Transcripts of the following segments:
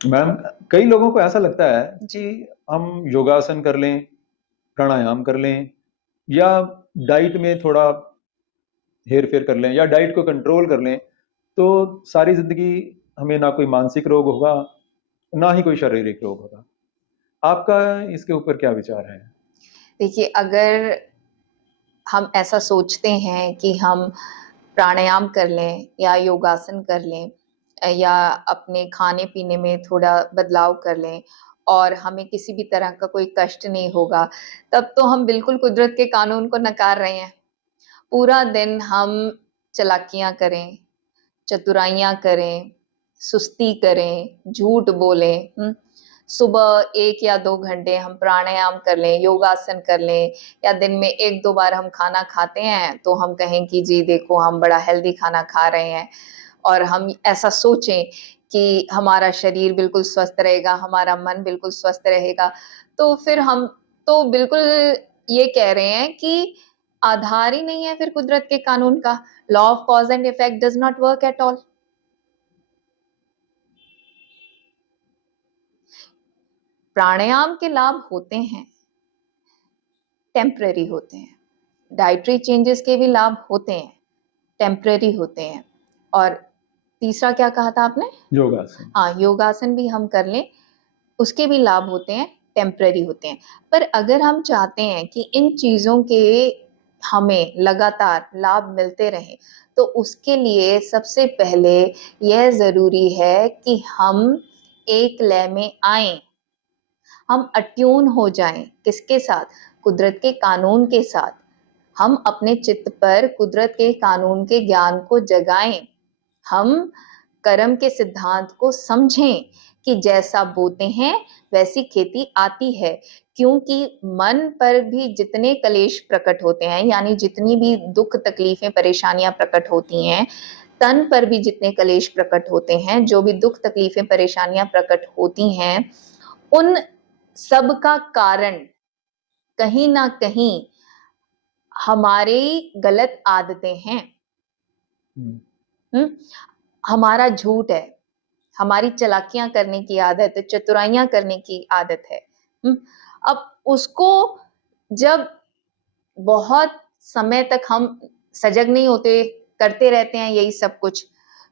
Ma'am, कई लोगों को ऐसा लगता है कि हम योगासन कर लें, प्राणायाम कर लें, या डाइट में थोड़ा हेर फेर कर लें, या डाइट को कंट्रोल कर लें, तो सारी जिंदगी हमें ना कोई मानसिक रोग होगा, ना ही कोई शारीरिक रोग होगा। आपका इसके ऊपर क्या विचार है? देखिए, अगर हम ऐसा सोचते हैं कि हम प्राणायाम कर लें या योगासन कर लें या अपने खाने पीने में थोड़ा बदलाव कर लें और हमें किसी भी तरह का कोई कष्ट नहीं होगा, तब तो हम बिल्कुल कुदरत के कानून को नकार रहे हैं। पूरा दिन हम चालाकियां करें, चतुराइयां करें, सुस्ती करें, झूठ बोलें, सुबह 1 या 2 घंटे हम प्राणायाम कर लें, योगासन कर लें, या दिन में 1-2 बार हम खाना खाते हैं तो हम कहें कि जी देखो हम बड़ा हेल्दी खाना खा रहे हैं, और हम ऐसा सोचें कि हमारा शरीर बिल्कुल स्वस्थ रहेगा, हमारा मन बिल्कुल स्वस्थ रहेगा, तो फिर हम तो बिल्कुल ये कह रहे हैं कि आधार ही नहीं है फिर कुदरत के कानून का। Law of cause and effect does not work at all. प्राणायाम के लाभ होते हैं, टेम्पररी होते हैं। डाइटरी चेंजेस के भी लाभ होते हैं, टेम्पररी होते हैं। और तीसरा क्या कहा था आपने? योगासन। हाँ, योगासन भी हम कर लें, उसके भी लाभ होते हैं, टेम्पररी होते हैं। पर अगर हम चाहते हैं कि इन चीजों के हमें लगातार लाभ मिलते रहे, तो उसके लिए सबसे पहले यह जरूरी है कि हम एक लय में आए, हम अट्यून हो जाएं। किसके साथ? कुदरत के कानून के साथ। हम अपने चित्त पर कुदरत के कानून के ज्ञान को जगाएं। हम कर्म के सिद्धांत को समझें कि जैसा बोते हैं वैसी खेती आती है। क्योंकि मन पर भी जितने कलेश प्रकट होते हैं, यानी जितनी भी दुख तकलीफें परेशानियां प्रकट होती हैं, तन पर भी जितने कलेश प्रकट होते हैं, जो भी दुख तकलीफें परेशानियां प्रकट होती हैं, उन सब का कारण कहीं ना कहीं हमारी गलत आदतें हैं। हम्म। हम्म हमारा झूठ है, हमारी चालाकियां करने की आदत है, चतुराइयां करने की आदत है। हम्म अब उसको जब बहुत समय तक हम सजग नहीं होते, करते रहते हैं यही सब कुछ,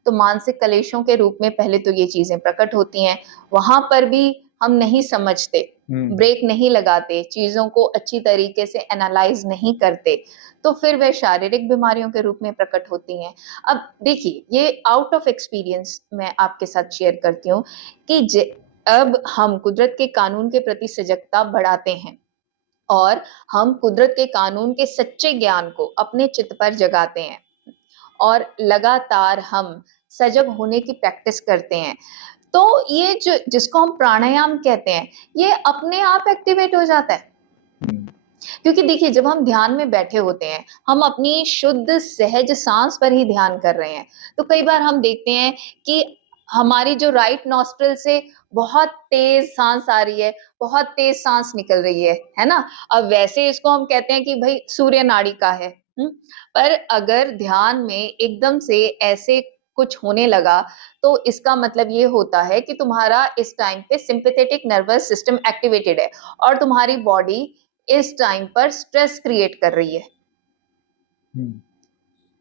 तो मानसिक कलेशों के रूप में पहले तो ये चीजें प्रकट होती हैं। वहां पर भी हम नहीं समझते, हम्म। ब्रेक नहीं लगाते, चीजों को अच्छी तरीके से एनालाइज नहीं करते, तो फिर वे शारीरिक बीमारियों के रूप में प्रकट होती हैं। अब देखिए, ये आउट ऑफ एक्सपीरियंस मैं आपके साथ शेयर करती हूँ कि अब हम कुदरत के कानून के प्रति सजगता बढ़ाते हैं और हम कुदरत के कानून के सच्चे ज्ञान को अपने चित्त पर जगाते हैं और लगातार हम सजग होने की प्रैक्टिस करते हैं, तो ये जो जिसको हम प्राणायाम कहते हैं, ये अपने आप एक्टिवेट हो जाता है। हम्म। क्योंकि देखिए, जब हम ध्यान में बैठे होते हैं, हम अपनी शुद्ध सहज सांस पर ही ध्यान कर रहे हैं, तो कई बार हम देखते हैं कि हमारी जो राइट नॉस्ट्रल से बहुत तेज सांस आ रही है, बहुत तेज सांस निकल रही है ना। अब वैसे इसको हम कहते हैं कि भाई सूर्य नाड़ी का है। पर अगर ध्यान में एकदम से ऐसे कुछ होने लगा, तो इसका मतलब ये होता है कि तुम्हारा इस टाइम पे सिंपैथेटिक नर्वस सिस्टम एक्टिवेटेड है और तुम्हारी बॉडी इस टाइम पर स्ट्रेस क्रिएट कर रही है। हम्म।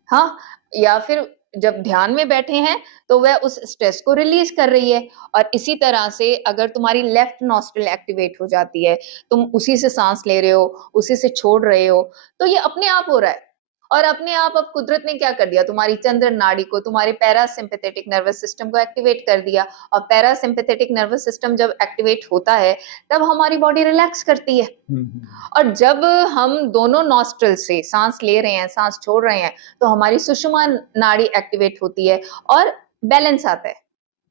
हाँ, या फिर जब ध्यान में बैठे हैं तो वह उस स्ट्रेस को रिलीज कर रही है। और इसी तरह से अगर तुम्हारी लेफ्ट नॉस्ट्रिल एक्टिवेट हो जाती है, तुम उसी से सांस ले रहे हो, उसी से छोड़ रहे हो, तो ये अपने आप हो रहा है। और अपने आप अब कुदरत ने क्या कर दिया, तुम्हारी चंद्र नाड़ी को, तुम्हारे पैरासिम्पैथेटिक नर्वस सिस्टम को एक्टिवेट कर दिया। और पैरासिम्पैथेटिक नर्वस सिस्टम जब एक्टिवेट होता है, तब हमारी बॉडी रिलैक्स करती है। हम्म। और जब हम दोनों नॉस्ट्रल से सांस ले रहे हैं, सांस छोड़ रहे हैं, तो हमारी सुषुम्ना नाड़ी एक्टिवेट होती है और बैलेंस आता है।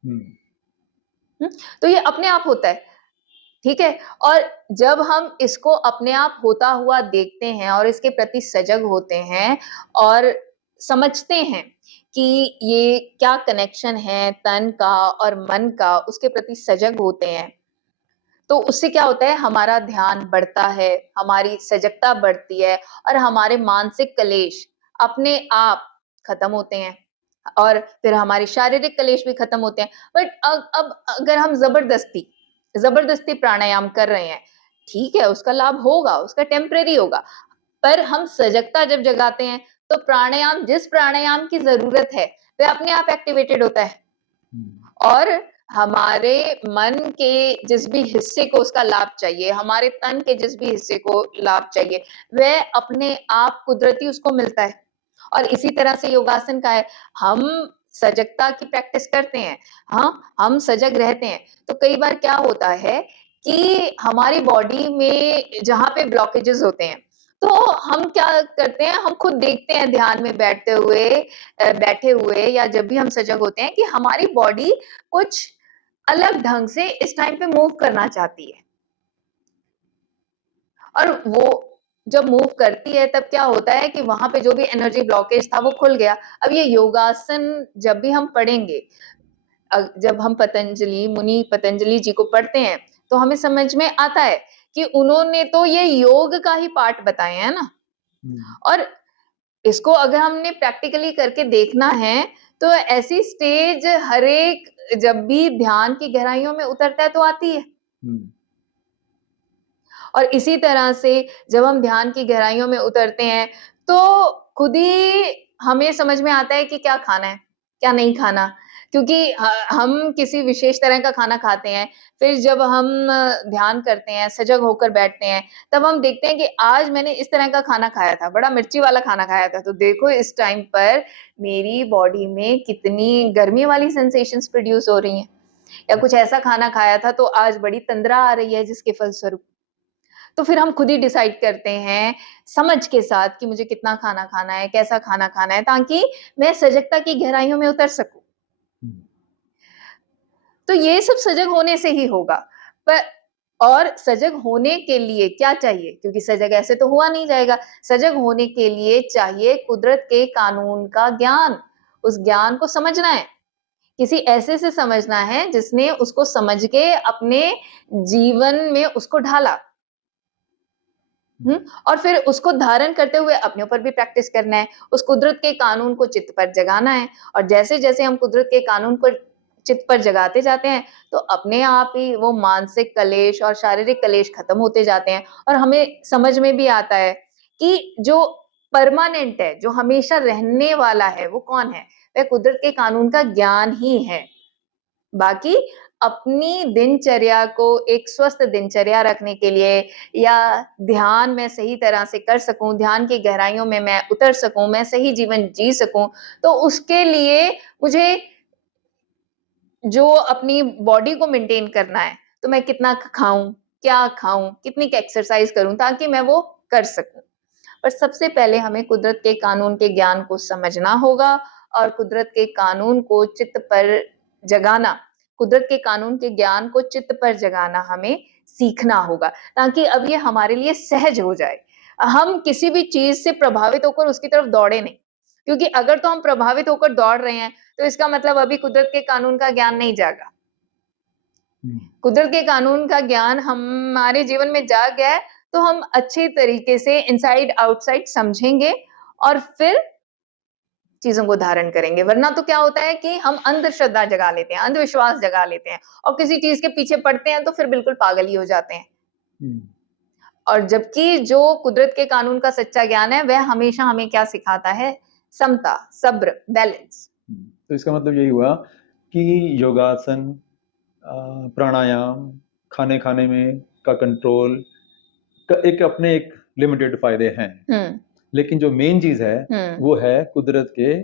हम्म। तो ये अपने आप होता है। ठीक है। और जब हम इसको अपने आप होता हुआ देखते हैं और इसके प्रति सजग होते हैं और समझते हैं कि ये क्या कनेक्शन है तन का और मन का, उसके प्रति सजग होते हैं, तो उससे क्या होता है, हमारा ध्यान बढ़ता है, हमारी सजगता बढ़ती है और हमारे मानसिक कलेश अपने आप खत्म होते हैं। और फिर हमारे शारीरिक कलेश भी खत्म होते हैं। बट अब अगर हम जबरदस्ती प्राणायाम कर रहे हैं, ठीक है, उसका लाभ होगा, उसका टेम्परेरी होगा, पर हम सजगता जब जगाते हैं तो प्राणायाम, जिस प्राणायाम की जरूरत है वह अपने आप एक्टिवेटेड होता है और हमारे मन के जिस भी हिस्से को उसका लाभ चाहिए, हमारे तन के जिस भी हिस्से को लाभ चाहिए, वह अपने आप कुदरती उसको मिलता है। और इसी तरह से योगासन का है, हम सजगता की प्रैक्टिस करते हैं, हाँ, हम सजग रहते हैं, तो कई बार क्या होता है कि हमारी बॉडी में जहाँ पे ब्लॉकेजेस होते हैं, तो हम क्या करते हैं, हम खुद देखते हैं ध्यान में बैठे हुए या जब भी हम सजग होते हैं कि हमारी बॉडी कुछ अलग ढंग से इस टाइम पे मूव करना चाहती है और वो जब मूव करती है तब क्या होता है कि वहां पे जो भी एनर्जी ब्लॉकेज था वो खुल गया। अब ये योगासन जब भी हम पढ़ेंगे, जब हम मुनि पतंजलि जी को पढ़ते हैं तो हमें समझ में आता है कि उन्होंने तो ये योग का ही पार्ट बताए हैं ना। और इसको अगर हमने प्रैक्टिकली करके देखना है तो ऐसी स्टेज हर एक जब भी ध्यान की गहराइयों में उतरता है तो आती है। और इसी तरह से जब हम ध्यान की गहराइयों में उतरते हैं तो खुद ही हमें समझ में आता है कि क्या खाना है, क्या नहीं खाना, क्योंकि हम किसी विशेष तरह का खाना खाते हैं, फिर जब हम ध्यान करते हैं, सजग होकर बैठते हैं, तब हम देखते हैं कि आज मैंने इस तरह का खाना खाया था, बड़ा मिर्ची वाला खाना खाया था, तो देखो इस टाइम पर मेरी बॉडी में कितनी गर्मी वाली सेंसेशंस प्रोड्यूस हो रही हैं। या कुछ ऐसा खाना खाया था तो आज बड़ी तंद्रा आ रही है जिसके फलस्वरूप। तो फिर हम खुद ही डिसाइड करते हैं समझ के साथ कि मुझे कितना खाना खाना है, कैसा खाना खाना है, ताकि मैं सजगता की गहराइयों में उतर सकूं। तो ये सब सजग होने से ही होगा। पर और सजग होने के लिए क्या चाहिए, क्योंकि सजग ऐसे तो हुआ नहीं जाएगा। सजग होने के लिए चाहिए कुदरत के कानून का ज्ञान, उस ज्ञान को समझना है, किसी ऐसे से समझना है जिसने उसको समझ के अपने जीवन में उसको ढाला। और फिर उसको धारण करते हुए अपने ऊपर भी प्रैक्टिस करना है, उस कुदरत के कानून को चित्त पर जगाना है। और जैसे जैसे हम कुदरत के कानून को चित्त पर जगाते जाते हैं तो अपने आप ही वो मानसिक कलेश और शारीरिक कलेश खत्म होते जाते हैं और हमें समझ में भी आता है कि जो परमानेंट है, जो हमेशा रहने वाला है, वो कौन है? वह कुदरत के कानून का ज्ञान ही है। बाकी अपनी दिनचर्या को एक स्वस्थ दिनचर्या रखने के लिए या ध्यान में सही तरह से कर सकूं, ध्यान की गहराइयों में मैं उतर सकूं, मैं सही जीवन जी सकूं, तो उसके लिए मुझे जो अपनी बॉडी को मेंटेन करना है, तो मैं कितना खाऊं, क्या खाऊं, कितनी एक्सरसाइज करूं ताकि मैं वो कर सकूं। पर सबसे पहले हमें कुदरत के कानून के ज्ञान को समझना होगा और कुदरत के कानून को चित्त पर जगाना, कुदरत के कानून के ज्ञान को चित्त पर जगाना हमें सीखना होगा, ताकि अब ये हमारे लिए सहज हो जाए। हम किसी भी चीज से प्रभावित होकर उसकी तरफ दौड़े नहीं, क्योंकि अगर तो हम प्रभावित होकर दौड़ रहे हैं तो इसका मतलब अभी कुदरत के कानून का ज्ञान नहीं जागा। कुदरत के कानून का ज्ञान हमारे जीवन में जाग गया है तो हम अच्छे तरीके से इनसाइड आउटसाइड समझेंगे और फिर चीजों को धारण करेंगे। वरना तो क्या होता है कि हम अंधश्रद्धा जगा लेते हैं, अंधविश्वास जगा लेते हैं और किसी चीज के पीछे पड़ते हैं तो फिर बिल्कुल पागल ही हो जाते हैं। और जबकि जो कुदरत के कानून का सच्चा ज्ञान है वह हमेशा हमें क्या सिखाता है? समता, सब्र, बैलेंस। तो इसका मतलब यही हुआ कि योगासन, प्राणायाम, खाने खाने में का कंट्रोल का एक लिमिटेड फायदे हैं, लेकिन जो मेन चीज है वो है कुदरत के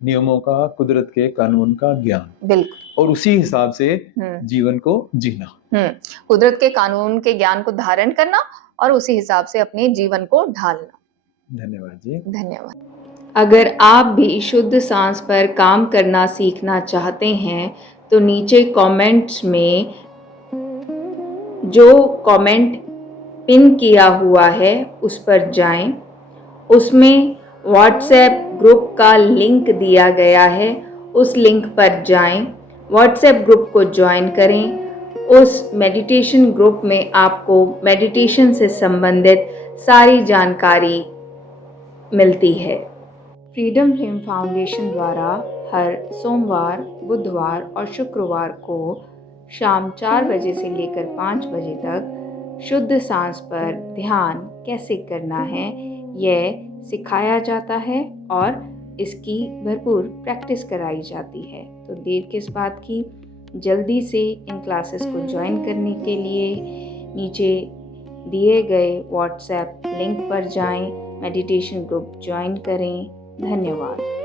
नियमों का, कुदरत के कानून का ज्ञान, बिल्कुल, और उसी हिसाब से जीवन को जीना। कुदरत के कानून के ज्ञान को धारण करना और उसी हिसाब से अपने जीवन को ढालना। धन्यवाद जी। धन्यवाद। अगर आप भी शुद्ध सांस पर काम करना सीखना चाहते हैं तो नीचे कमेंट्स में जो कमेंट पिन किया हुआ है उस पर जाएं, उसमें व्हाट्सएप ग्रुप का लिंक दिया गया है, उस लिंक पर जाएं, व्हाट्सएप ग्रुप को ज्वाइन करें। उस मेडिटेशन ग्रुप में आपको मेडिटेशन से संबंधित सारी जानकारी मिलती है। फ्रीडम फ्लेम फाउंडेशन द्वारा हर सोमवार, बुधवार और शुक्रवार को शाम 4 बजे से लेकर 5 बजे तक शुद्ध सांस पर ध्यान कैसे करना है यह सिखाया जाता है और इसकी भरपूर प्रैक्टिस कराई जाती है। तो देर किस बात की, जल्दी से इन क्लासेस को ज्वाइन करने के लिए नीचे दिए गए व्हाट्सएप लिंक पर जाएं, मेडिटेशन ग्रुप ज्वाइन करें। धन्यवाद।